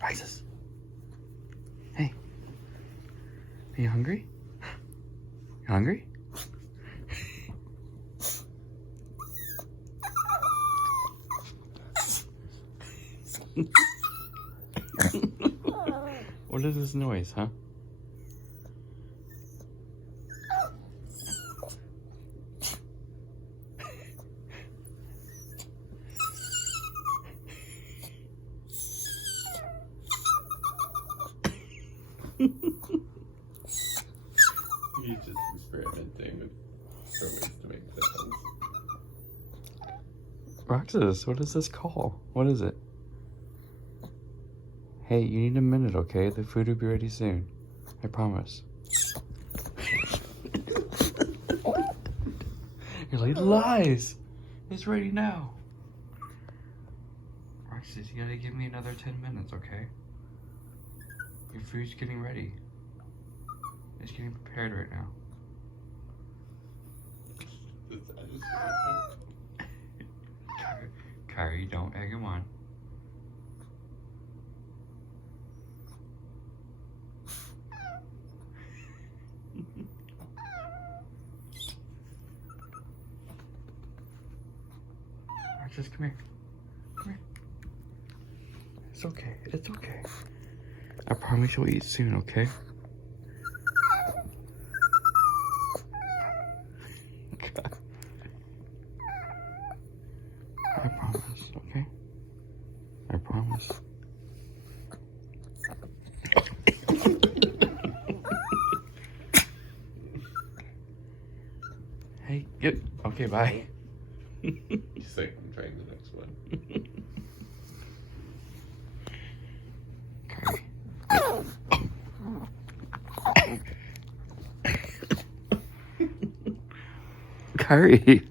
Roxas. Hey. Are you hungry? You hungry? What is this noise, huh? He's just experimenting with ways to make sounds. Roxas, what is this call? What is it? Hey, you need a minute, okay? The food will be ready soon. I promise. You're like, lies! It's ready now. Roxas, you gotta give me another 10 minutes, okay? Your food's getting ready. It's getting prepared right now. Kyrie, don't egg him on. Just come here. Come here. It's okay. It's okay. I promise you'll eat soon, okay? God. I promise, okay? I promise. Hey, get. Okay, bye. He's like, I'm trying the next one. Kyrie.